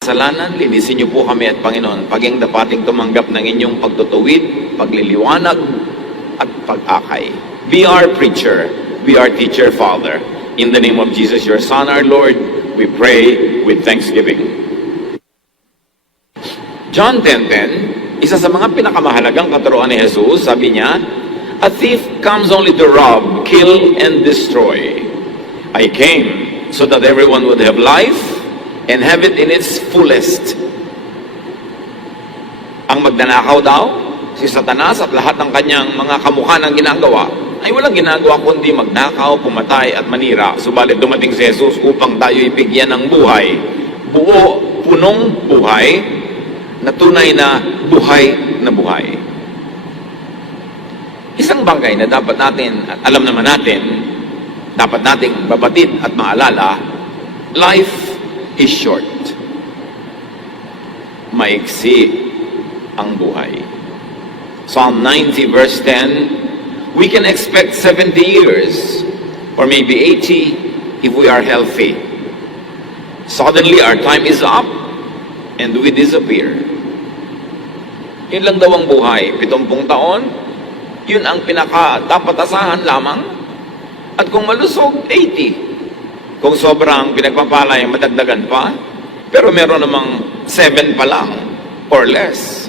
Kasalanan, linisin niyo po kami at Panginoon, paging dapating tumanggap ng inyong pagtutuwid, pagliliwanag, at pag-akay. Be our preacher, be our teacher, Father. In the name of Jesus, your Son, our Lord, we pray with thanksgiving. John 10:10, isa sa mga pinakamahalagang katuruan ni Jesus, sabi niya, a thief comes only to rob, kill, and destroy. I came so that everyone would have life and have it in its fullest. Ang magnanakaw daw, si Satanas at lahat ng kanyang mga kamukha ng ginagawa, ay walang ginagawa kundi magnakaw, pumatay at manira. Subalit dumating si Jesus upang tayo ibigyan ng buhay. Buo, punong buhay, na tunay na buhay na buhay. Isang bagay na dapat natin, at alam naman natin, dapat nating babatid at maalala, life is short. Maiksi ang buhay. Psalm 90 verse 10, we can expect 70 years or maybe 80 if we are healthy. Suddenly our time is up and we disappear. Yun lang daw ang buhay, 70 taon, yun ang pinaka dapat asahan lamang. At kung malusog, 80. Kung sobrang pinagpapalay, madagdagan pa. Pero meron namang 7 pa lang or less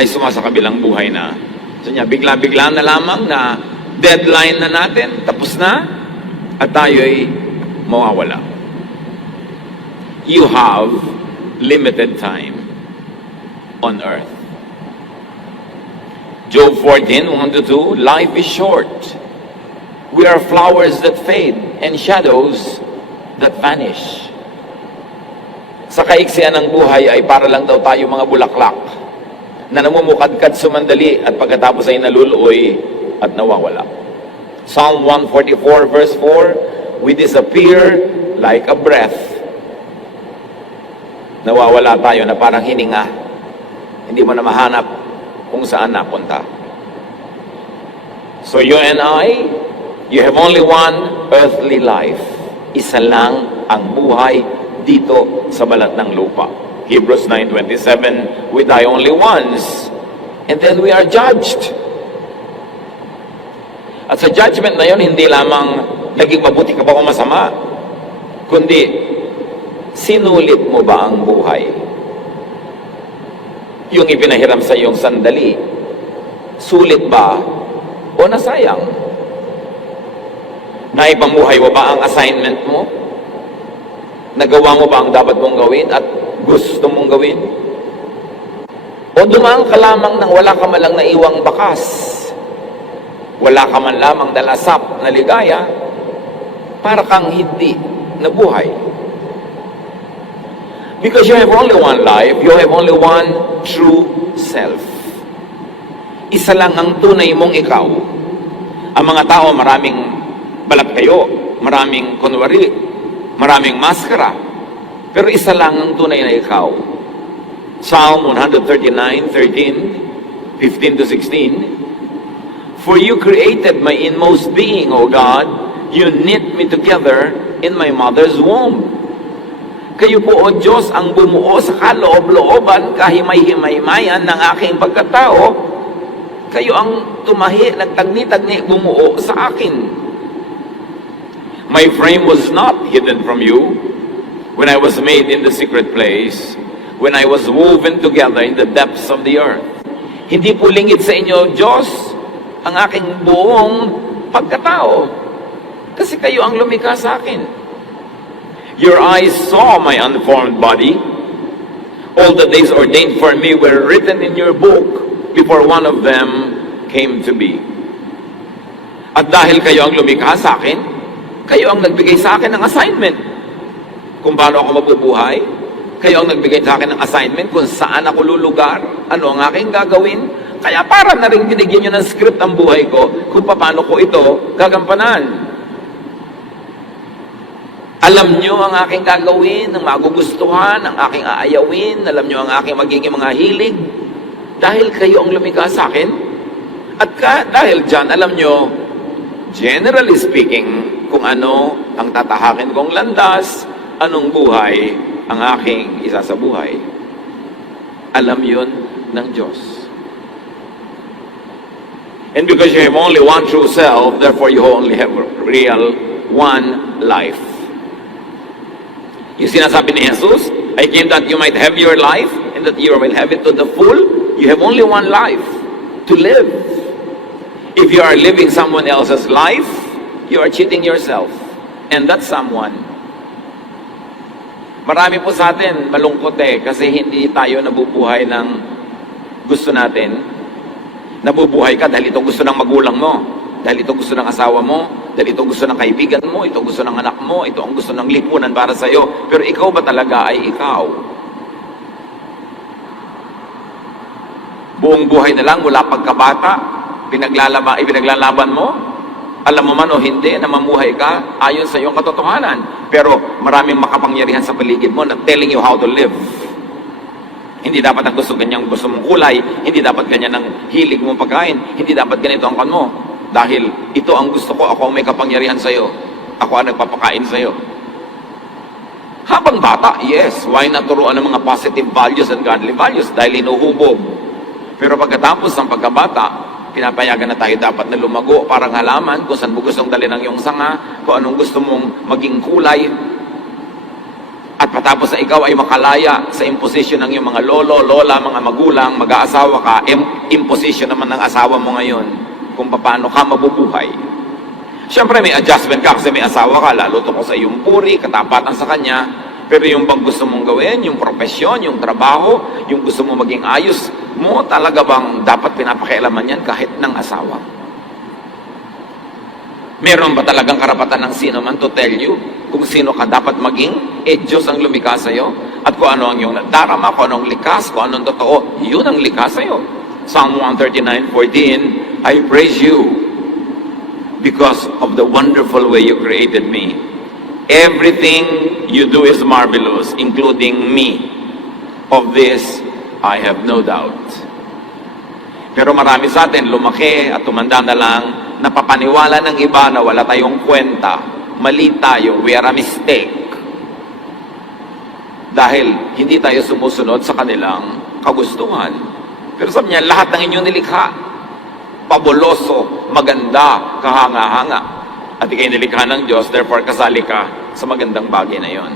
ay sumasakabilang buhay na. So niya, bigla-bigla na lamang na deadline na natin, tapos na, at tayo'y mawawala. You have limited time on earth. Job 14:1-2, life is short. We are flowers that fade and shadows that vanish. Sa kaiksian ng buhay ay para lang daw tayo mga bulaklak na namumukadkad sumandali at pagkatapos ay naluluoy at nawawala. Psalm 144 verse 4, we disappear like a breath. Nawawala tayo na parang hininga. Hindi mo na mahanap kung saan napunta. So you and I, you have only one earthly life. Isa lang ang buhay dito sa balat ng lupa. Hebrews 9:27, we die only once, and then we are judged. At sa judgment na yun, hindi lamang naging mabuti ka ba o masama, kundi sinulit mo ba ang buhay? Yung ipinahiram sa iyong sandali, sulit ba o nasayang? Naipamuhay mo ba ang assignment mo? Nagawa mo ba ang dapat mong gawin at gusto mong gawin? O dumaan ka lamang nang wala ka man lang naiwang bakas? Wala ka man lamang dalasap na ligaya para kang hindi nabuhay? Because you have only one life, you have only one true self. Isa lang ang tunay mong ikaw. Ang mga tao, maraming balat kayo, maraming kunwari, maraming maskara, pero isa lang ang tunay na ikaw. Psalm 139:13, 15-16, for you created my inmost being, O God, you knit me together in my mother's womb. Kayo po, O Diyos, ang bumuo sa kaloob-looban, kahimay-himaymayan ng aking pagkatao. Kayo ang tumahi, nagtagni-tagni, bumuo sa akin. My frame was not hidden from you when I was made in the secret place, when I was woven together in the depths of the earth. Hindi po lingid sa inyo, Diyos, ang aking buong pagkatao. Kasi kayo ang lumikha sa akin. Your eyes saw my unformed body. All the days ordained for me were written in your book before one of them came to be. At dahil kayo ang lumikha sa akin, kayo ang nagbigay sa akin ng assignment kung paano ako mabubuhay. Kayo ang nagbigay sa akin ng assignment kung saan ako lulugar, ano ang aking gagawin. Kaya para na rin binigyan nyo ng script ang buhay ko kung paano ko ito gagampanan. Alam nyo ang aking gagawin, ang magugustuhan, ang aking aayawin. Alam nyo ang aking magiging mga hilig. Dahil kayo ang lumikha sa akin. At dahil dyan, alam nyo, generally speaking, kung ano ang tatahakin kong landas, anong buhay ang aking isasabuhay. Alam yun ng Diyos. And because you have only one true self, therefore you only have real one life. Yung sinasabi ni Jesus, I came that you might have your life and that you will have it to the full. You have only one life to live. If you are living someone else's life, you are cheating yourself. And that's someone. Marami po sa atin, malungkot kasi hindi tayo nabubuhay ng gusto natin. Nabubuhay ka dahil ito gusto ng magulang mo, dahil ito gusto ng asawa mo, dahil ito gusto ng kaibigan mo, ito gusto ng anak mo, ito ang gusto ng lipunan para sa iyo. Pero ikaw ba talaga ay ikaw? Buong buhay na lang mula pagkabata, pinaglalaban mo, alam mo man o hindi na mamuhay ka ayon sa iyong katotohanan. Pero maraming makapangyarihan sa paligid mo na telling you how to live. Hindi dapat ang gusto mong kulay, hindi dapat ganyan ang hilig mong pagkain, hindi dapat ganito ang kan mo. Dahil ito ang gusto ko, ako ang may kapangyarihan sa iyo. Ako ang nagpapakain sa iyo. Habang bata, yes, why not turuan ng mga positive values and godly values dahil inuhubog. Pero pagkatapos ng pagkabata, pinapayagan na tayo dapat na lumago, parang halaman, kung saan mo gustong dalhin ang iyong sanga, kung anong gusto mong maging kulay. At patapos na ikaw ay makalaya sa imposition ng iyong mga lolo, lola, mga magulang, mag-aasawa ka, imposition naman ng asawa mo ngayon kung paano ka mabubuhay. Siyempre may adjustment ka kasi may asawa ka, lalo to ko sa iyong puri, katapatan sa kanya. Pero yung bang gusto mong gawin, yung profesyon, yung trabaho, yung gusto mong maging ayos mo, talaga bang dapat pinapakialaman yan kahit ng asawa? Meron ba talagang karapatan ng sino man to tell you kung sino ka dapat maging? Diyos ang lumikha sa iyo. At kung ano ang iyong nadarama, kung anong likas, kung anong totoo, yun ang likha sa iyo. Psalm 139:14, I praise you because of the wonderful way you created me. Everything you do is marvelous, including me. Of this, I have no doubt. Pero marami sa atin, lumaki at tumanda na lang, napapaniwala ng iba na wala tayong kwenta, mali tayo, we are a mistake. Dahil hindi tayo sumusunod sa kanilang kagustuhan. Pero sabi niya, lahat ng inyong nilikha, pabuloso, maganda, kahanga-hanga. At ikay nilikha ng Diyos, therefore kasali ka sa magandang bagay na yon.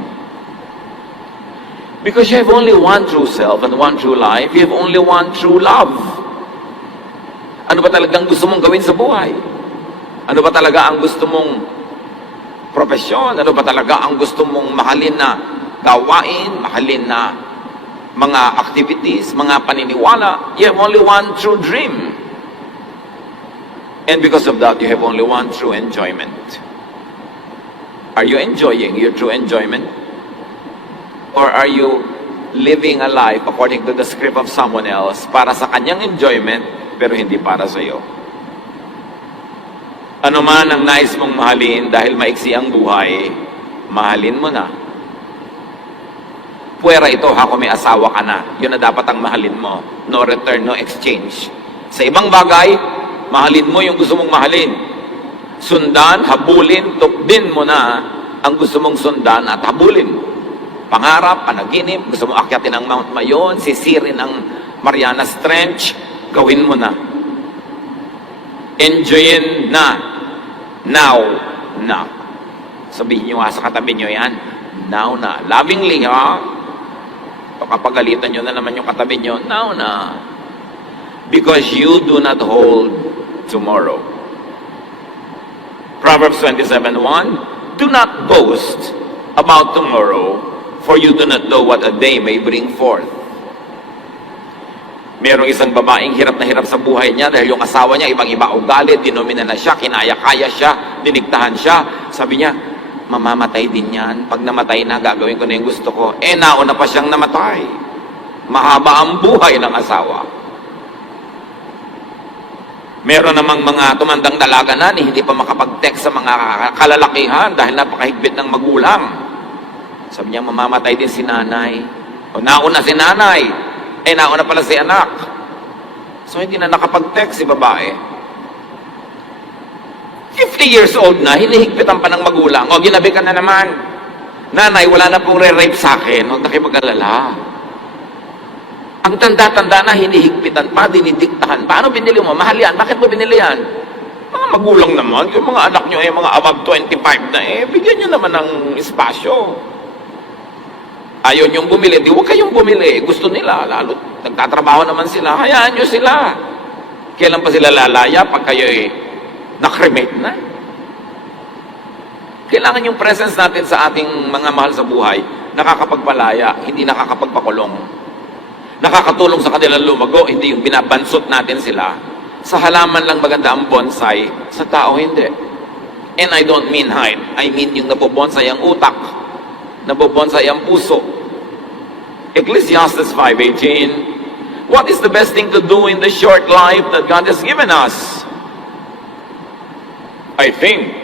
Because you have only one true self and one true life, you have only one true love. Ano ba talagang gusto mong gawin sa buhay? Ano ba talaga ang gusto mong profesyon? Ano ba talaga ang gusto mong mahalin na gawain, mahalin na mga activities, mga paniniwala? You have only one true dream. And because of that, you have only one true enjoyment. Are you enjoying your true enjoyment? Or are you living a life according to the script of someone else para sa kanyang enjoyment pero hindi para sa iyo? Ano man ang nais mong mahalin dahil maiksi ang buhay, mahalin mo na. Puwera ito, kung may asawa ka na, yun na dapat ang mahalin mo. No return, no exchange. Sa ibang bagay, mahalin mo yung gusto mong mahalin. Sundan, habulin, tukdin mo na ang gusto mong sundan at habulin. Pangarap, panaginip, gusto mong akyatin ang Mount Mayon, sisirin ang Marianas Trench, gawin mo na. Enjoyin na. Now na. Sabihin nyo nga sa katabi nyo yan, now na. Lovingly, ha? Kapagalitan nyo na naman yung katabi nyo, now na. Because you do not hold tomorrow. Proverbs 27:1, do not boast about tomorrow, for you do not know what a day may bring forth. Merong isang babaeng hirap na hirap sa buhay niya dahil yung asawa niya, ibang-iba ugali, dinomina na siya, kinaya-kaya siya, diniktahan siya. Sabi niya, mamamatay din yan. Pag namatay na, gagawin ko na yung gusto ko. Nauna pa siyang namatay. Mahaba ang buhay ng asawa. Meron namang mga tumandang dalaga na hindi pa makapag-text sa mga kalalakihan dahil napakahigpit ng magulang. Sabi niya, mamamatay din si nanay. O nauna si nanay. Nauna pala si anak. So hindi na nakapag-text si babae. 50 years old na, hinihigpitan pa ng magulang. O, ginabi ka na naman. Nanay, wala na pong re-rape sa akin. Huwag na kayo mag-alala. Ang tanda-tanda na, hinihigpitan pa, dinidiktahan. Paano binili mo? Mahal yan. Bakit mo binili yan? Mga magulang naman. Yung mga anak nyo mga above 25 na bigyan nyo naman ng espasyo. Ayaw nyong bumili, di huwag kayong bumili. Gusto nila, lalo nagtatrabaho naman sila. Hayaan nyo sila. Kailan pa sila lalaya pag kayo nakremate na? Kailangan yung presence natin sa ating mga mahal sa buhay, nakakapagpalaya, hindi nakakapagpakulong. Nakakatulong sa kanilang lumago, hindi yung binabansot natin sila. Sa halaman lang maganda ang bonsai, sa tao hindi. And I don't mean height, I mean yung nabobonsai ang utak, nabobonsai ang puso. Ecclesiastes 5:18, what is the best thing to do in the short life that God has given us? I think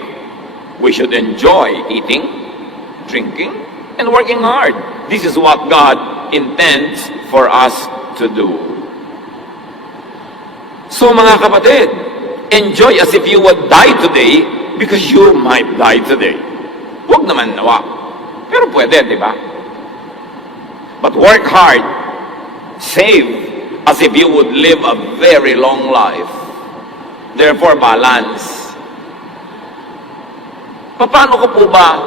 we should enjoy eating, drinking, and working hard. This is what God intends for us to do. So mga kapatid, enjoy as if you would die today because you might die today. Huwag naman nawa. Pero pwede, di ba? But work hard, save as if you would live a very long life. Therefore, balance. Paano ko po ba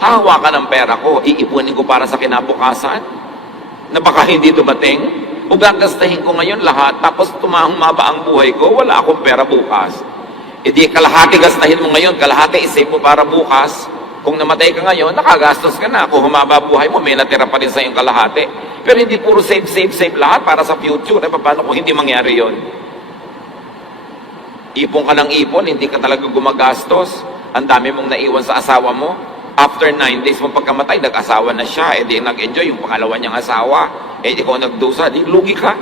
hahawakan ang pera ko? Iipunin ko para sa kinabukasan? Na baka hindi dumating? O gagastahin ko ngayon lahat, tapos tumahumaba ang buhay ko, wala akong pera bukas. E di kalahati gastahin mo ngayon, kalahati isave mo para bukas. Kung namatay ka ngayon, nakagastos ka na. Kung humaba buhay mo, may natira pa rin sa iyong kalahati. Pero hindi puro save lahat para sa future. Paano kung hindi mangyari yon? Ipon ka ng ipon, hindi ka talaga gumagastos. Ang dami mong naiwan sa asawa mo. After 9 days mo pagkamatay, nag-asawa na siya. Di nag-enjoy yung pangalawa niyang asawa. Di ko nagdusa, di lugi ka.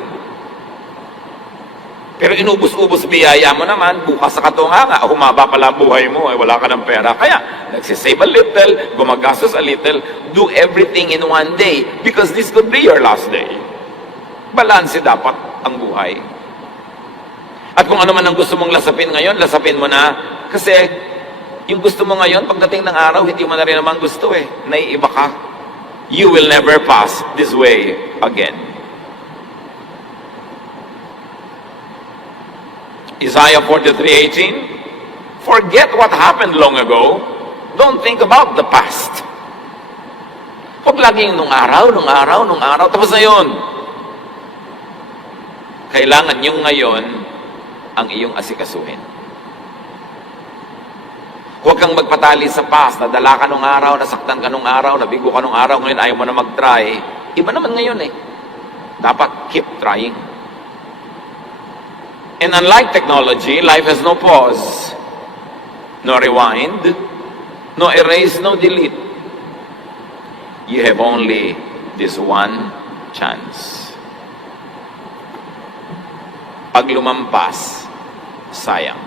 Pero inubos-ubos biyaya mo naman, bukas sa katunganga, humaba pala ang buhay mo, wala ka ng pera. Kaya, nagsisave a little, gumagastos a little, do everything in one day, because this could be your last day. Balanse dapat ang buhay. At kung ano man ang gusto mong lasapin ngayon, lasapin mo na. Kasi, yung gusto mo ngayon, pagdating ng araw, hindi mo na rin naman gusto naiiba ka. You will never pass this way again. Isaiah 43:18, forget what happened long ago. Don't think about the past. Huwag laging nung araw, tapos na yun. Kailangan yung ngayon ang iyong asikasuhin. Huwag kang magpatali sa past, nadala ka nung araw, nasaktan ka nung araw, nabigo ka nung araw, ngayon ayaw mo na mag-try. Iba naman ngayon Dapat keep trying. And unlike technology, life has no pause, no rewind, no erase, no delete. You have only this one chance. Pag lumampas, sayang.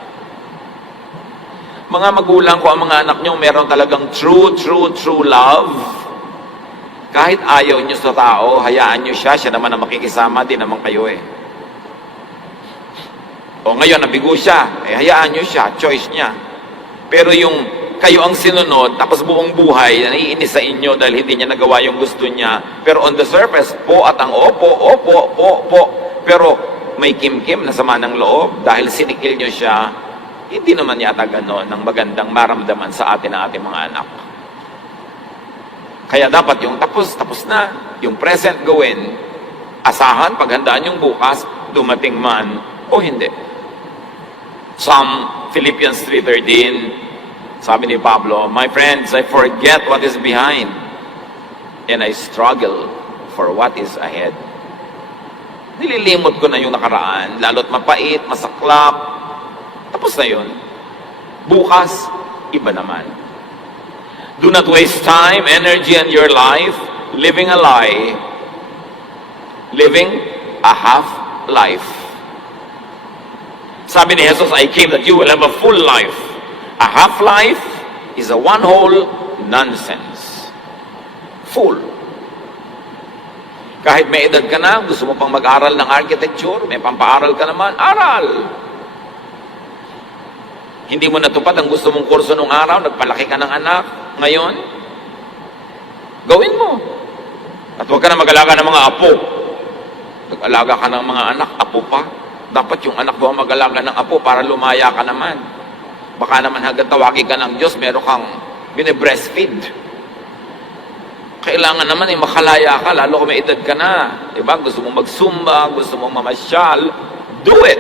Mga magulang ko, ang mga anak nyo, meron talagang true love. Kahit ayaw nyo sa tao, hayaan nyo siya naman ang makikisama, din naman kayo O ngayon, nabigo siya, hayaan nyo siya, choice niya. Pero yung kayo ang sinunod, tapos buong buhay, naiinis sa inyo dahil hindi niya nagawa yung gusto niya. Pero on the surface, po at ang opo. Pero may kim-kim na sama ng loob dahil sinikil nyo siya. Hindi naman yata ganon ang magandang maramdaman sa atin ng ating mga anak. Kaya dapat yung tapos na, yung present gawin, asahan, paghandaan yung bukas, dumating man o hindi. Philippians 3:13, sabi ni Pablo, my friends, I forget what is behind and I struggle for what is ahead. Nililimot ko na yung nakaraan, lalo't mapait, masaklap, tapos na yun. Bukas, iba naman. Do not waste time, energy, and your life living a lie, living a half life. Sabi ni Jesus, I came that you will have a full life. A half life is a one whole nonsense. Full. Kahit may edad ka na, gusto mo pang mag-aral ng architecture, may pampaaral ka naman, aral. Hindi mo natupad ang gusto mong kurso nung araw, nagpalaki ka ng anak. Ngayon, Gawin mo. At huwag ka na mag-alaga ng mga apo. Nag-alaga ka ng mga anak, apo pa. Dapat yung anak mo mag-alaga ng apo para lumaya ka naman. Baka naman hanggang tawagin ka ng Diyos, meron kang bine-breastfeed. Kailangan naman makalaya ka, lalo kung may edad ka na. Diba? Gusto mong magsumba, gusto mong mamasyal, do it.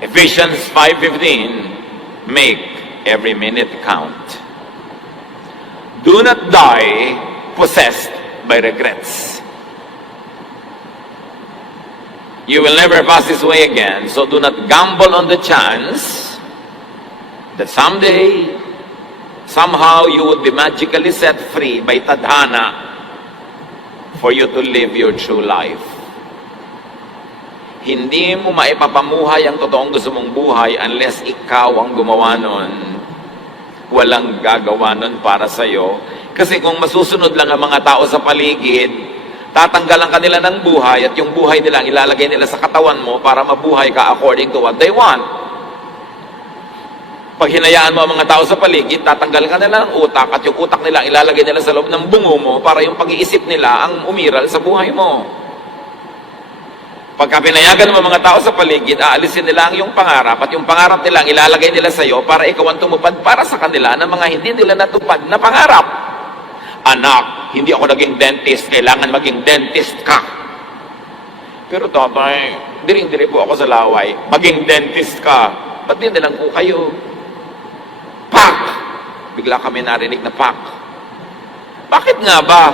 Ephesians 5:15, make every minute count. Do not die possessed by regrets. You will never pass this way again, so do not gamble on the chance that someday, somehow you would be magically set free by tadhana for you to live your true life. Hindi mo maipapamuhay ang totoong gusto mong buhay unless ikaw ang gumawa nun. Walang gagawa nun para sa'yo. Kasi kung masusunod lang ang mga tao sa paligid, tatanggalan ka nila ng buhay at yung buhay nila ilalagay nila sa katawan mo para mabuhay ka according to what they want. Pag hinayaan mo ang mga tao sa paligid, tatanggalan ka nila ng utak at yung utak nila ilalagay nila sa loob ng bungo mo para yung pag-iisip nila ang umiral sa buhay mo. Pagka pinayagan mo mga tao sa paligid, aalisin nila ang iyong pangarap at yung pangarap nila ilalagay nila sa iyo para ikaw ang tumupad para sa kanila ng mga hindi nila natupad na pangarap. Anak, hindi ako naging dentist, kailangan maging dentist ka. Pero tatay, diring-diri po ako sa laway, maging dentist ka. Ba't din nilang po kayo? Pak! Bigla kami narinig na pak. Bakit nga ba?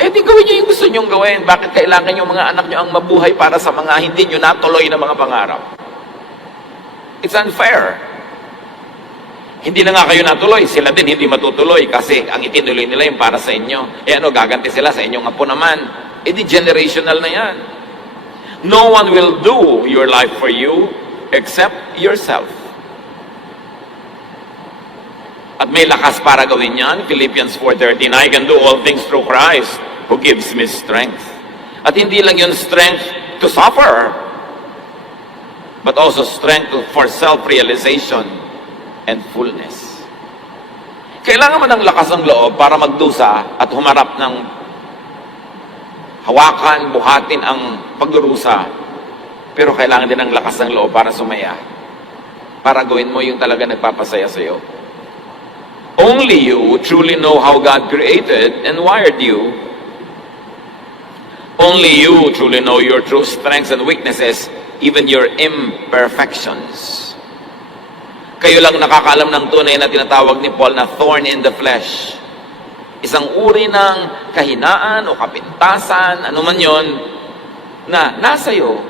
Eh di gawin nyo yung gusto nyong gawin. Bakit kailangan yung mga anak nyo ang mabuhay para sa mga hindi nyo natuloy na mga pangarap? It's unfair. Hindi na nga kayo natuloy, sila din hindi matutuloy kasi ang itinuloy nila yung para sa inyo. Eh ano, gaganti sila sa inyong apo naman. Eh di generational na yan. No one will do your life for you except yourself. At may lakas para gawin yan. Philippians 4:13, I can do all things through Christ who gives me strength. At hindi lang yun strength to suffer, but also strength for self-realization and fullness. Kailangan mo ng lakas ng loob para magdusa at humarap ng hawakan, buhatin ang pagdurusa. Pero kailangan din ng lakas ng loob para sumaya. Para gawin mo yung talaga nagpapasaya sa iyo. Only you truly know how God created and wired you. Only you truly know your true strengths and weaknesses, even your imperfections. Kayo lang nakakaalam ng tunay na tinatawag ni Paul na thorn in the flesh. Isang uri ng kahinaan o kapintasan, ano man yon, na nasa iyo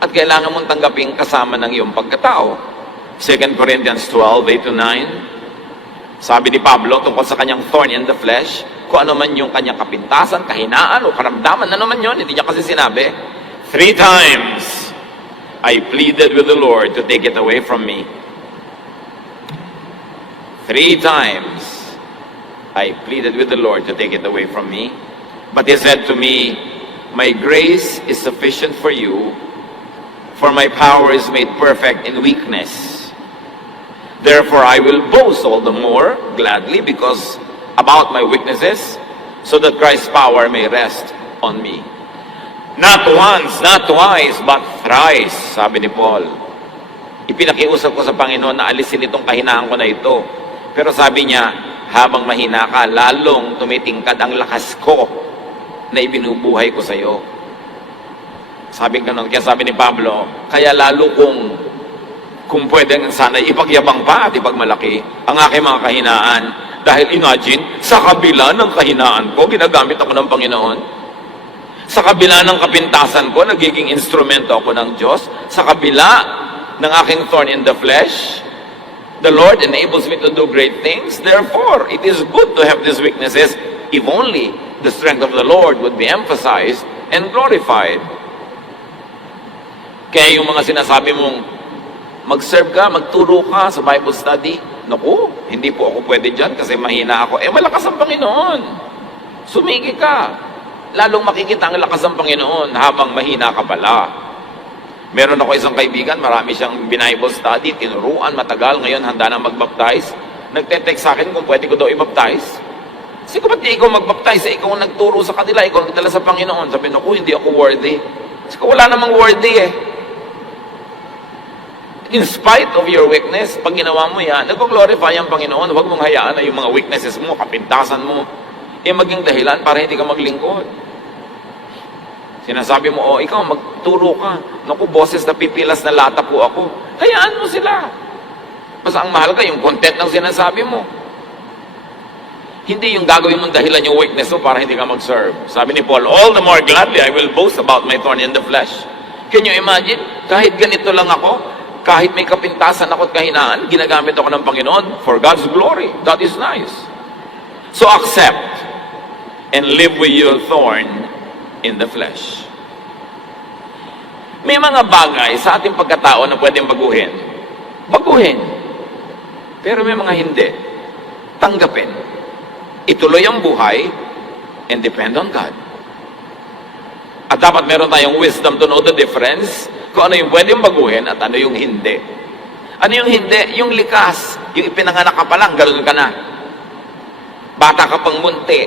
at kailangan mong tanggaping kasama ng iyong pagkatao. 2 Corinthians 12:8-9. Sabi ni Pablo tungkol sa kanyang thorn in the flesh, kung ano man yung kanyang kapintasan, kahinaan o karamdaman, ano man yun, hindi niya kasi sinabi. 3 times, I pleaded with the Lord to take it away from me. 3 times, I pleaded with the Lord to take it away from me. But He said to me, my grace is sufficient for you, for my power is made perfect in weakness. Therefore, I will boast all the more gladly because about my weaknesses, so that Christ's power may rest on me. Not once, not twice, but thrice, sabi ni Paul. Ipinakiusap ko sa Panginoon na alisin itong kahinaan ko na ito. Pero sabi niya, habang mahina ka, lalong tumitingkad ang lakas ko na ibinubuhay ko sa iyo. Sabi ganun, kaya sabi ni Pablo, kaya lalo kung pwedeng sana ipagyabang pa at ipagmalaki ang aking mga kahinaan. Dahil imagine, sa kabila ng kahinaan ko, ginagamit ako ng Panginoon. Sa kabila ng kapintasan ko, nagiging instrumento ako ng Diyos. Sa kabila ng aking thorn in the flesh, the Lord enables me to do great things. Therefore, it is good to have these weaknesses if only the strength of the Lord would be emphasized and glorified. Kaya yung mga sinasabi mong mag-serve ka, magturo ka sa Bible study. Naku, hindi po ako pwede dyan kasi mahina ako. Eh, malakas ang Panginoon. Sumigi ka. Lalong makikita ang lakas ng Panginoon habang mahina ka pala. Meron ako isang kaibigan, marami siyang Bible study, tinuruan, matagal. Ngayon, handa na mag-baptize. Nagte-text sa akin kung pwede ko daw i-baptize. Kasi ba't di ikaw magbaptize? Ikaw ang nagturo sa kanila, ikaw ang nagdala sa Panginoon. Sabi, naku, hindi ako worthy. Kasi wala namang worthy eh. In spite of your weakness, pag ginawa mo yan, nag-glorify ang Panginoon. Huwag mong hayaan na yung mga weaknesses mo, kapintasan mo, maging dahilan para hindi ka maglingkod. Sinasabi mo, ikaw, magturo ka. Naku, boses na pipilas na lata po ako. Hayaan mo sila. Basta ang mahal ka, yung content ng sinasabi mo. Hindi yung gagawin mong dahilan yung weakness mo para hindi ka mag-serve. Sabi ni Paul, all the more gladly I will boast about my thorn in the flesh. Can you imagine? Kahit ganito lang ako, kahit may kapintasan ako at kahinaan, ginagamit ako ng Panginoon for God's glory. That is nice. So accept and live with your thorn in the flesh. May mga bagay sa ating pagkatao na pwedeng baguhin. Baguhin. Pero may mga hindi. Tanggapin. Ituloy ang buhay and depend on God. At dapat meron tayong wisdom to know the difference kung ano yung pwedeng baguhin at ano yung hindi. Ano yung hindi? Yung likas. Yung ipinanganak ka pa lang, ganoon ka na. Bata ka pang munti.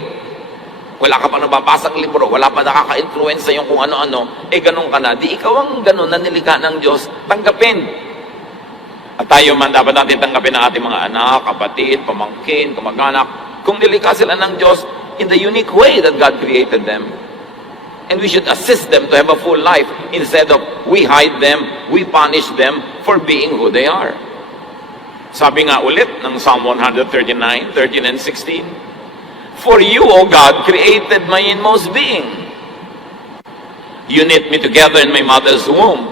Wala ka pa nababasang libro. Wala pa nakaka-influence sa yung kung ano-ano. Ganoon ka na. Di ikaw ang ganoon na nilikha ng Diyos. Tanggapin. At tayo man, dapat natin tanggapin ang ating mga anak, kapatid, pamangkin, kamag-anak. Kung nilikha sila ng Diyos in the unique way that God created them. And we should assist them to have a full life instead of we hide them, we punish them for being who they are. Sabi nga ulit ng Psalm 139, 13 and 16, for you, O God, created my inmost being. You knit me together in my mother's womb.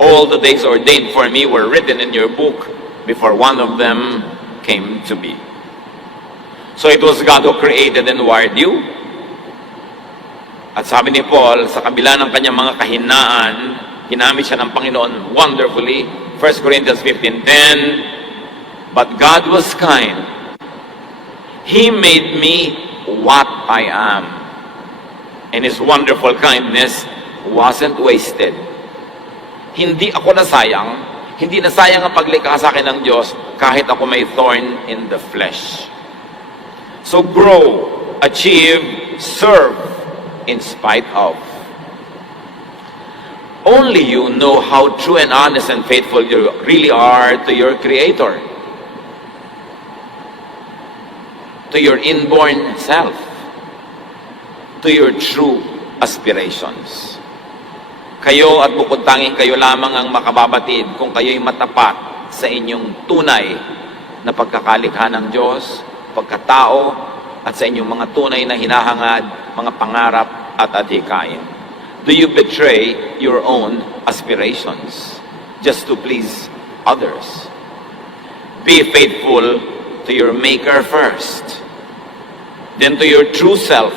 All the days ordained for me were written in your book before one of them came to be. So it was God who created and wired you. At sabi ni Paul, sa kabila ng kanyang mga kahinaan, ginamit siya ng Panginoon wonderfully. 1 Corinthians 15:10, but God was kind. He made me what I am. And His wonderful kindness wasn't wasted. Hindi ako nasayang, hindi nasayang ang paglikha sa akin ng Diyos kahit ako may thorn in the flesh. So grow, achieve, serve in spite of. Only you know how true and honest and faithful you really are to your Creator, to your inborn self, to your true aspirations. Kayo at bukod tanging kayo lamang ang makababatid kung kayo'y matapat sa inyong tunay na pagkakalikha ng Diyos, pagkatao, at sa inyong mga tunay na hinahangad, mga pangarap at adhikain. Do you betray your own aspirations just to please others? Be faithful to your Maker first, then to your true self,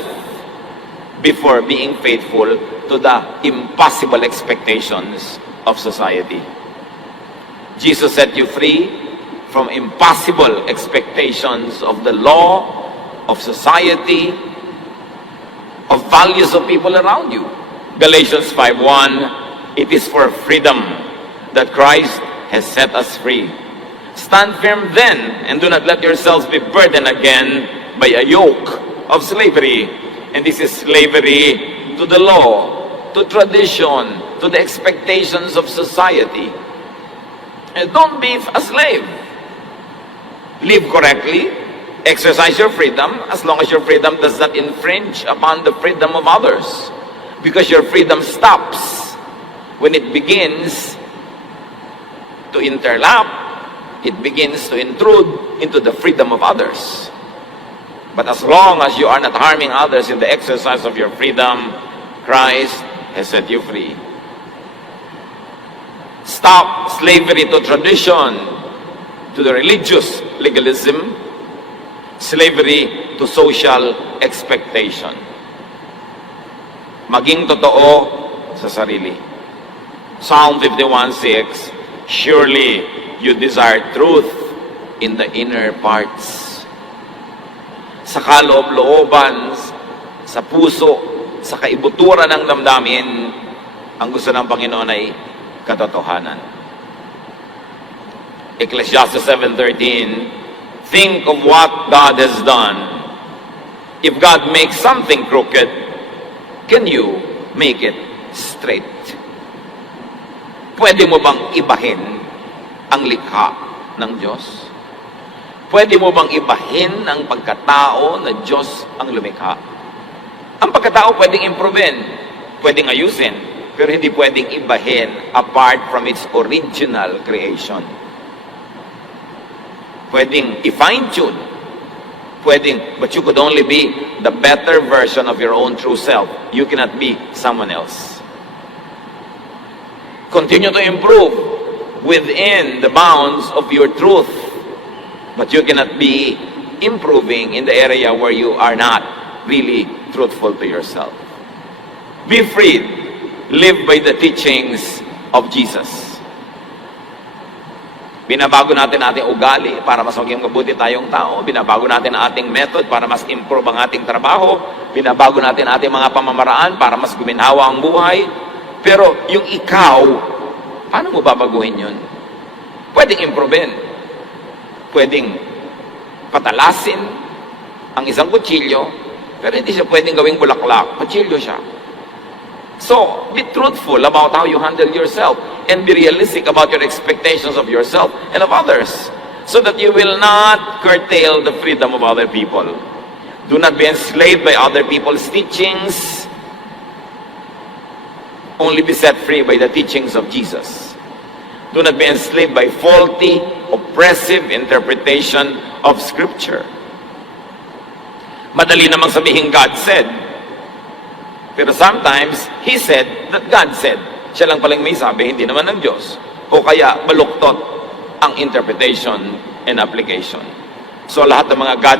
before being faithful to the impossible expectations of society. Jesus set you free from impossible expectations of the law, of society, of values of people around you. Galatians 5:1, it is for freedom that Christ has set us free. Stand firm then, and do not let yourselves be burdened again by a yoke of slavery. And this is slavery to the law, to tradition, to the expectations of society. And don't be a slave. Live correctly, exercise your freedom, as long as your freedom does not infringe upon the freedom of others. Because your freedom stops when it begins to interlap, it begins to intrude into the freedom of others. But as long as you are not harming others in the exercise of your freedom, Christ has set you free. Stop slavery to tradition, to the religious legalism, slavery to social expectation. Maging totoo sa sarili. Psalm 51:6, surely you desire truth in the inner parts. Sa kaloob-looban, sa puso, sa kaibuturan ng damdamin, ang gusto ng Panginoon ay katotohanan. Ecclesiastes 7:13, think of what God has done If God makes something crooked, can you make it straight? Pwede mo bang ibahin ang likha ng Diyos? Pwede mo bang ibahin ang pagkatao na Diyos ang lumikha? Ang pagkatao pwedeng improvein, pwedeng ayusin, pero hindi pwedeng ibahin apart from its original creation. Pwedeng i-fine-tune, but you could only be the better version of your own true self. You cannot be someone else. Continue to improve within the bounds of your truth, but you cannot be improving in the area where you are not really truthful to yourself. Be freed. Live by the teachings of Jesus. Binabago natin ating ugali para mas maging mabuti tayong tao. Binabago natin ang ating method para mas improve ang ating trabaho. Binabago natin ang ating mga pamamaraan para mas guminhawa ang buhay. Pero yung ikaw, paano mo babaguhin yun? Pwedeng improvein. Pwedeng patalasin ang isang kutsilyo, pero hindi siya pwedeng gawing bulaklak. Kutsilyo siya. So, be truthful about how you handle yourself and be realistic about your expectations of yourself and of others so that you will not curtail the freedom of other people. Do not be enslaved by other people's teachings. Only be set free by the teachings of Jesus. Do not be enslaved by faulty, oppressive interpretation of Scripture. Madali namang sabihin God said. Pero sometimes, He said that God said. Siya lang palang may sabi, hindi naman ng Diyos. O kaya, baluktot ang interpretation and application. So, lahat ng mga God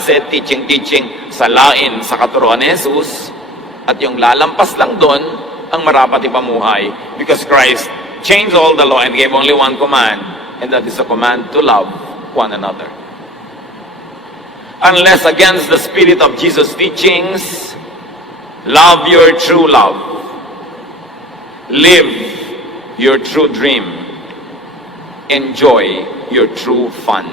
said, teaching, salain sa katuruan ni Jesus, at yung lalampas lang doon, ang marapat ipamuhay. Because Christ changed all the law and gave only one command, and that is a command to love one another. Unless against the spirit of Jesus' teachings, love your true love. Live your true dream. Enjoy your true fun.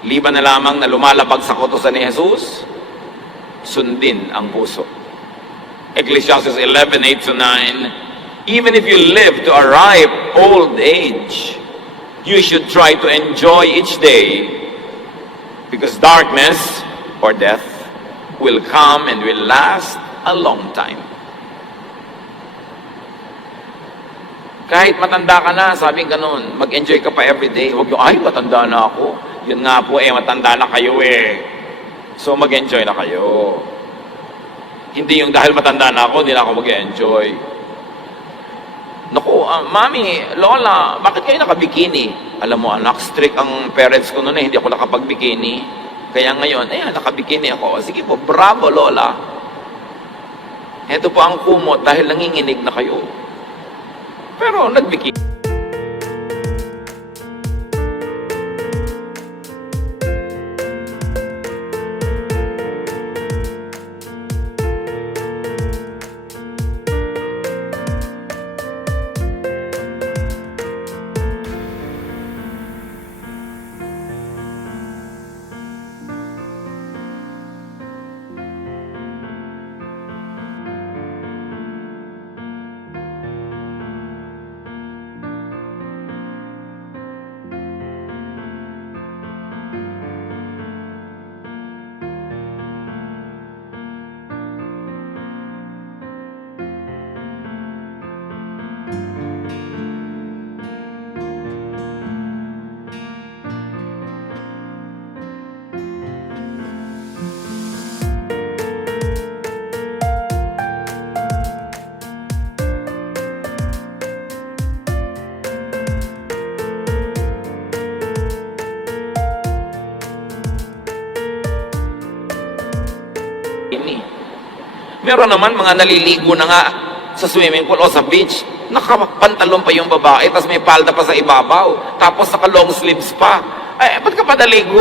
Liban na lamang na lumalabag sa kautusan ni Jesus, sundin ang puso. Ecclesiastes 11:8-9, even if you live to a ripe old age, you should try to enjoy each day, because darkness or death will come and will last a long time. Kahit matanda ka na, sabi ganun, mag-enjoy ka pa everyday. Huwag yung, ay, matanda na ako. Yun nga po, matanda na kayo So, mag-enjoy na kayo. Hindi yung dahil matanda na ako, hindi na ako mag-enjoy. Naku, mami, lola, bakit kayo nakabikini? Alam mo, anak, strict ang parents ko noon hindi ako nakapag-bikini. Kaya ngayon, nakabikini ako. Sige po, bravo, lola. Ito po ang kumot dahil nanginginig na kayo. Pero nagbikini. Meron naman mga naliligo na nga sa swimming pool o sa beach. Nakapantalon pa yung babae, tapos may palda pa sa ibabaw, tapos naka-long sleeves pa. Ba't ka pa naligo?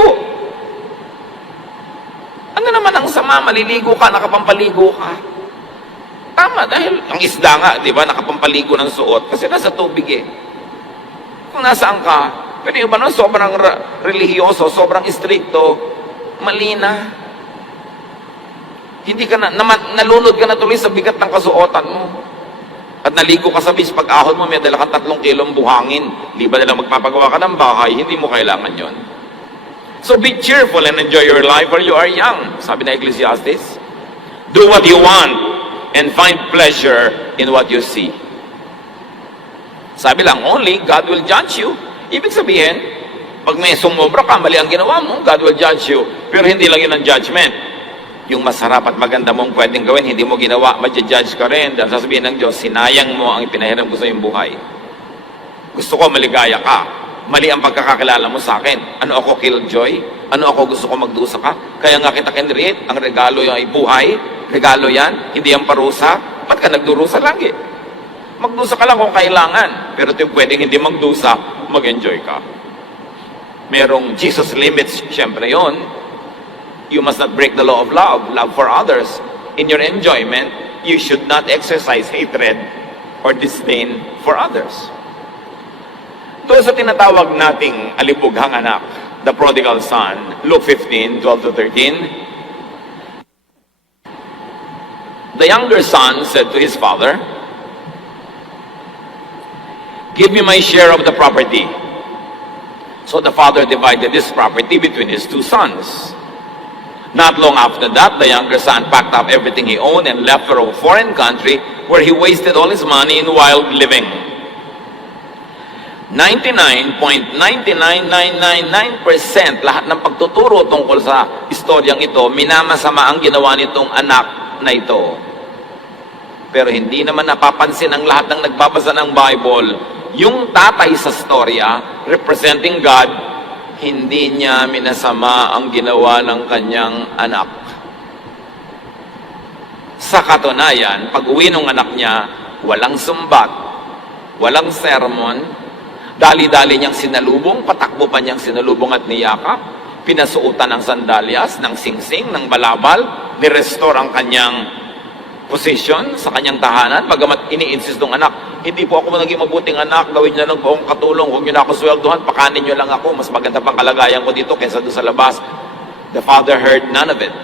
Ano naman ang sama? Maliligo ka, nakapampaligo ka. Tama, dahil ang isda nga, di ba, nakapampaligo ng suot kasi nasa tubig Kung nasaan ka, pero yung iba sobrang relihiyoso, sobrang istrikto, mali na. Hindi ka nalunod ka na tuloy sa bigat ng kasuotan mo. At naligo ka sa beach, pag-ahon mo, may dala kang 3 kilong buhangin. Di ba na magpapagawa ka ng bahay, hindi mo kailangan yon. So be cheerful and enjoy your life while you are young. Sabi na Ecclesiastes. Do what you want and find pleasure in what you see. Sabi lang, only God will judge you. Ibig sabihin, pag may sumobra ka, mali ang ginawa mo, God will judge you. Pero hindi lang yun ang judgment. Yung masarap at maganda mong pwedeng gawin, hindi mo ginawa, ma-judge ka rin. Dahil sasabihin ng Diyos, sinayang mo ang ipinahiram ko sa iyong buhay. Gusto ko maligaya ka. Mali ang pagkakakilala mo sa akin. Ano ako, killjoy? Ano ako, gusto ko magdusa ka? Kaya nga kita kinreate, ang regalo yung ay buhay. Regalo yan, hindi ang parusa. Ba't ka nagdurusa lagi? Magdusa ka lang kung kailangan. Pero pwedeng hindi magdusa, mag-enjoy ka. Merong Jesus limits, syempre yon. You must not break the law of love for others. In your enjoyment, you should not exercise hatred or disdain for others. Doon sa tinatawag nating alibughang anak, the prodigal son, Luke 15:12-13, the younger son said to his father, "Give me my share of the property." So the father divided his property between his 2 sons. Not long after that, the younger son packed up everything he owned and left for a foreign country where he wasted all his money in wild living. 99.99999% lahat ng pagtuturo tungkol sa istoryang ito, minamasama ang ginawa nitong anak na ito. Pero hindi naman napapansin ang lahat ng nagbabasa ng Bible, yung tatay sa storya, representing God, hindi niya minasama ang ginawa ng kanyang anak. Sa katunayan, pag-uwi ng anak niya, walang sumbat, walang sermon, dali-dali niyang sinalubong, patakbo pa niyang sinalubong at niyakap, pinasuutan ng sandalyas, ng singsing, ng balabal, nirestore ang kanyang position sa kanyang tahanan, bagamat ini-insist ng anak, hindi po ako naging mabuting anak, gawin niyo lang po akong katulong, huwag niyo na ako sweldohan, pakanin niyo lang ako, mas maganda pang kalagayan ko dito kaysa doon sa labas. The father heard none of it.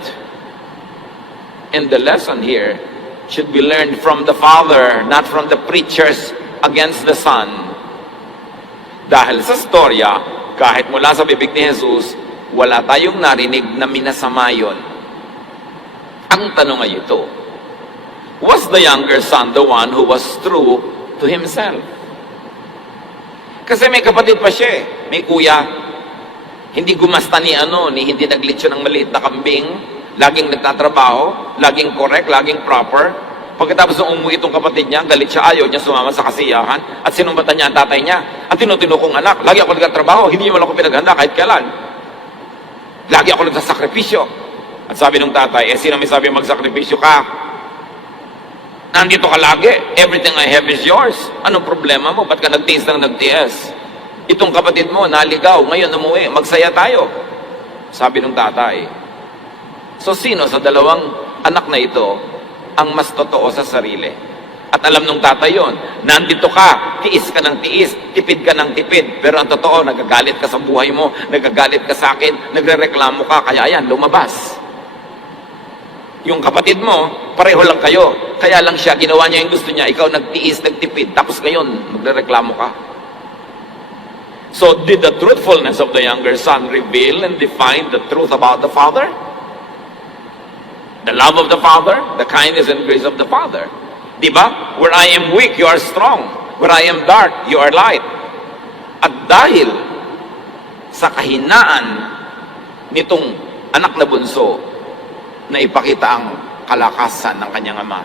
And the lesson here should be learned from the father, not from the preachers against the son. Dahil sa storya, kahit mula sa bibig ni Jesus, wala tayong narinig na minasama yun. Ang tanong ay ito, was the younger son the one who was true to himself? Kasi may kapatid pa siya, may kuya. Hindi gumasta ni hindi naglitsyo ng maliit na kambing, laging nagtatrabaho, laging correct, laging proper. Pagkatapos nung umuwi itong kapatid niya, galit siya, ayaw niya sumama sa kasiyahan, at sinumbatan niya ang tatay niya, at tinutino kong anak, lagi ako nagtatrabaho, hindi niyo ako pinaghanda kahit kailan. Lagi ako nagsasakripisyo. At sabi ng tatay, sino may sabi magsakripisyo ka? Nandito ka lagi. Everything I have is yours. Anong problema mo? Ba't ka nagtiis ng nagtiis? Itong kapatid mo, naligaw. Ngayon umuwi. Magsaya tayo. Sabi ng tatay. So sino sa dalawang anak na ito ang mas totoo sa sarili? At alam ng tatay yon. Nandito ka. Tiis ka ng tiis. Tipid ka ng tipid. Pero ang totoo, nagagalit ka sa buhay mo. Nagagalit ka sa akin. Nagrereklamo ka. Kaya yan, lumabas. Yung kapatid mo, pareho lang kayo. Kaya lang siya, ginawa niya yung gusto niya. Ikaw nagtiis, nagtipid. Tapos ngayon, magrereklamo ka. So, did the truthfulness of the younger son reveal and define the truth about the father? The love of the father, the kindness and grace of the father. Diba? Where I am weak, you are strong. Where I am dark, you are light. At dahil sa kahinaan nitong anak na bunso, na ipakita ang kalakasan ng kanyang ama.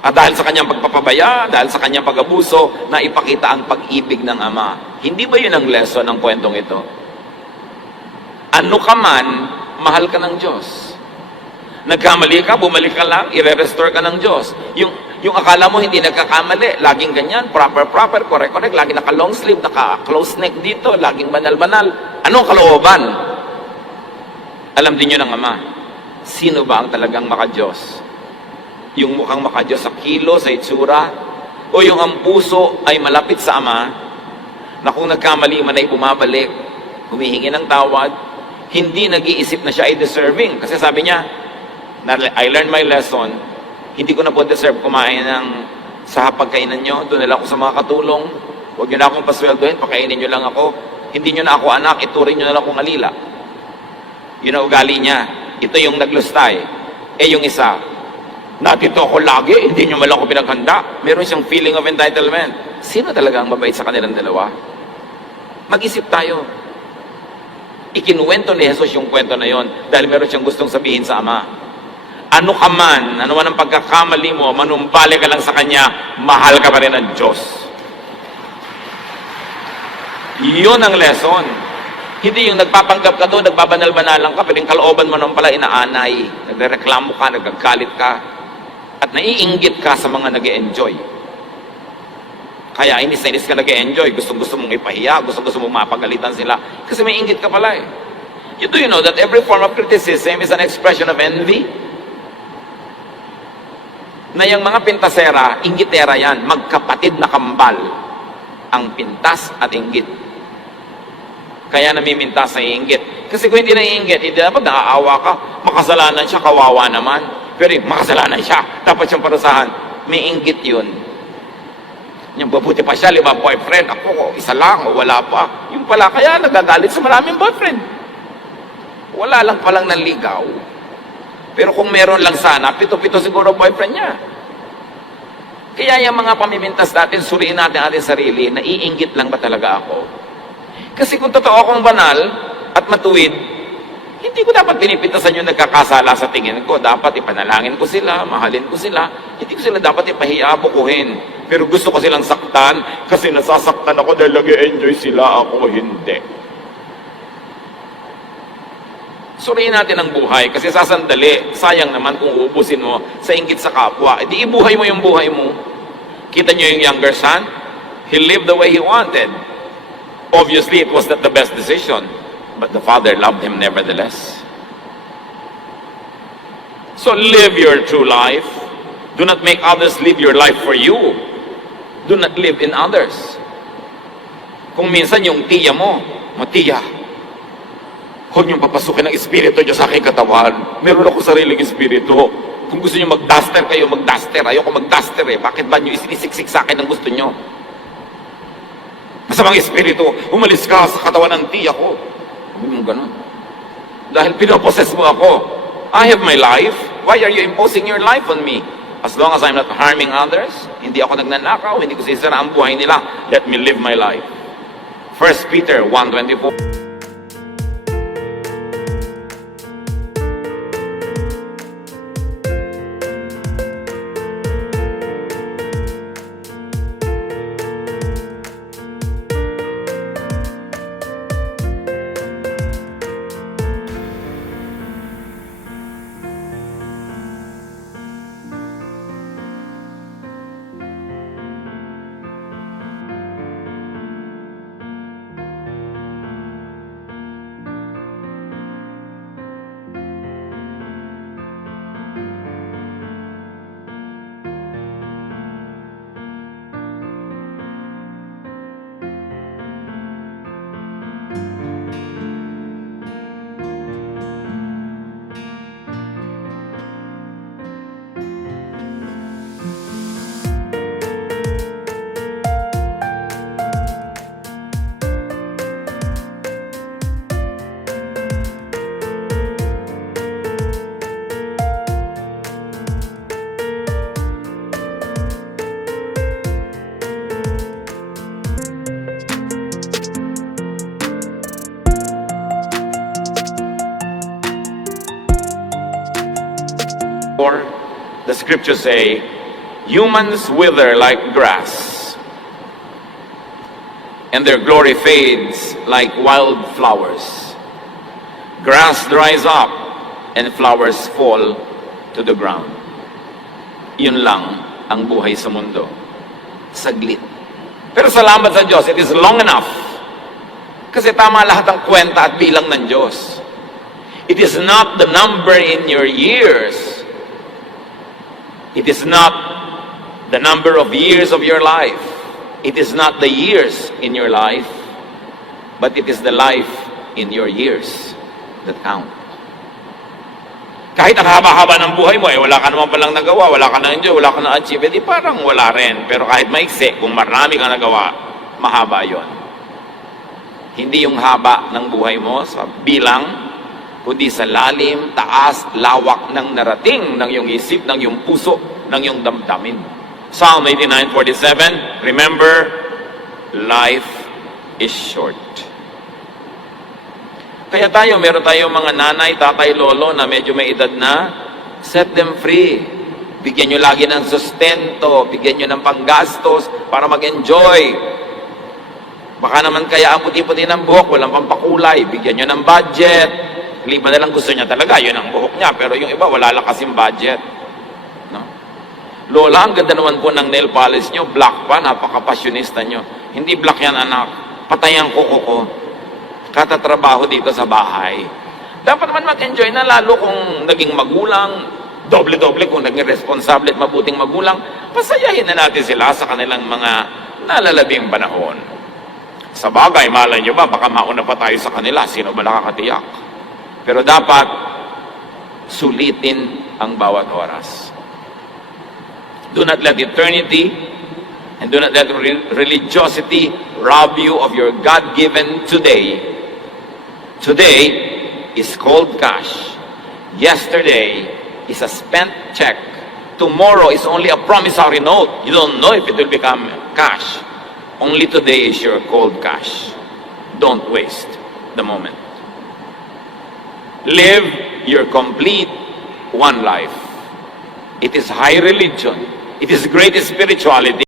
At dahil sa kanyang pagpapabaya, dahil sa kanyang pag-abuso, na ipakita ang pag-ibig ng ama. Hindi ba yun ang lesson ng kwentong ito? Ano ka man, mahal ka ng Diyos. Nagkamali ka, bumalik ka lang, i-restore ka ng Diyos. Yung akala mo hindi nagkakamali, laging ganyan, proper, correct, laging naka-long sleeve, naka-close neck dito, laging banal. Anong kalooban? Alam din yun ng ama. Sino ba ang talagang maka-Diyos? Yung mukhang maka-Diyos sa kilo, sa itsura, o yung ang puso ay malapit sa ama, na kung nagkamali man ay bumabalik, humihingi ng tawad, hindi nag-iisip na siya ay deserving. Kasi sabi niya, I learned my lesson, hindi ko na po deserve kumain sa pagkainan nyo, doon na lang ako sa mga katulong, huwag nyo na akong pasweldohin, pakainin nyo lang ako, hindi nyo na ako anak, iturin nyo na lang akong alila. Yun ang ugali niya. Ito yung naglustay. Yung isa, natito ako lagi, hindi nyo malang ako pinaghanda. Meron siyang feeling of entitlement. Sino talaga ang mabait sa kanilang dalawa? Mag-isip tayo. Ikinuwento ni Jesus yung kwento na yon dahil meron siyang gustong sabihin sa Ama. Ano ka man, ano man ang pagkakamali mo, manumbali ka lang sa Kanya, mahal ka pa rin ng Diyos. Yun ang lesson. Hindi yung nagpapanggap ka doon, nagbabanal-banalang ka, pero yung kalooban mo naman pala inaanay, nagreklamo ka, nagagalit ka, at naiinggit ka sa mga nag-e-enjoy. Kaya inis na inis ka nag-e-enjoy, gusto mong ipahiya, gusto mong mapagalitan sila, kasi may inggit ka pala eh. Do you know that every form of criticism is an expression of envy? Na yung mga pintasera, inggitera yan, magkapatid na kambal, ang pintas at inggit. Kaya namimintas na iinggit. Kasi kung hindi naiinggit, hindi dapat naaawa ka, makasalanan siya, kawawa naman. Pero makasalanan siya, dapat siyang parusahan. May inggit yun. Yung babuti pa siya, 5 boyfriend. Ako, isa lang, o wala pa. Yung pala, kaya nagagalit sa maraming boyfriend. Wala lang palang nanligaw. Pero kung meron lang sana, 7 siguro boyfriend niya. Kaya yung mga pamimintas natin, suriin natin ating sarili, naiinggit lang ba talaga ako? Kasi kung totoo akong banal at matuwid, hindi ko dapat pinipintasan yung nagkakasala sa tingin ko. Dapat ipanalangin ko sila, mahalin ko sila. Hindi ko sila dapat ipahiya, bukuhin. Pero gusto ko silang saktan kasi nasasaktan ako dahil nag-enjoy sila, ako hindi. Suriin natin ang buhay kasi sasandali. Sayang naman kung uubusin mo sa inggit sa kapwa. Di ibuhay mo yung buhay mo. Kita niyo yung younger son? He lived the way he wanted. Obviously, it was not the best decision, but the father loved him nevertheless. So live your true life. Do not make others live your life for you. Do not live in others. Kung minsan yung tiya mo, tiya, huwag niyong papasukin ng espiritu niyo sa aking katawan. Meron ako sariling espiritu. Kung gusto niyo mag-duster kayo, mag-duster. Ayoko mag-duster eh. Bakit ba niyo isinisiksik sa akin ang gusto niyo? Masamang espiritu, umalis ka sa katawan ng tiya ko. Huwag mong ganun. Dahil pinoposes mo ako. I have my life. Why are you imposing your life on me? As long as I'm not harming others, hindi ako nagnanakaw, hindi ko sisira ang buhay nila, let me live my life. 1 Peter 1:24. The scriptures say, humans wither like grass, and their glory fades like wild flowers. Grass dries up, and flowers fall to the ground. Yun lang ang buhay sa mundo. Saglit. Pero salamat sa Diyos, it is long enough. Kasi tama lahat ang kwenta at bilang ng Diyos. It is not the number in your years. It is not the number of years of your life. It is not the years in your life, but it is the life in your years. that count. Kahit ang haba-haba ng buhay mo, wala ka naman palang nagawa, wala ka na-enjoy, wala ka na-achieve, di parang wala rin. Pero kahit maiksi, kung marami ka nagawa, mahaba yon. Hindi yung haba ng buhay mo sa bilang, kundi sa lalim, taas, lawak ng narating ng iyong isip, ng iyong puso, ng iyong damdamin. Psalm 89:47, remember, life is short. Kaya meron tayong mga nanay, tatay, lolo na medyo may edad na, set them free. Bigyan nyo lagi ng sustento, bigyan nyo ng panggastos para mag-enjoy. Baka naman kaya ang puti-puti ng buhok, walang pampakulay, bigyan nyo ng budget. Liba na lang gusto niya talaga, yun ang buhok niya, pero yung iba wala lang kasing budget. No? Lola, ang ganda naman po ng nail polish nyo, black pa, napaka-passionista nyo. Hindi black yan anak, patay ang kuko ko. Katatrabaho dito sa bahay. Dapat naman mag-enjoy na, lalo kung naging magulang, doble-doble kung naging responsable at mabuting magulang, pasayahin na natin sila sa kanilang mga nalalabing panahon. Sa bagay, malay nyo ba, baka mauna pa tayo sa kanila, sino ba nakakatiyak? Pero dapat sulitin ang bawat oras. Do not let eternity and do not let religiosity rob you of your God-given today. Today is cold cash. Yesterday is a spent check. Tomorrow is only a promissory note. You don't know if it will become cash. Only today is your cold cash. Don't waste the moment. Live your complete one life. It is high religion. It is great spirituality.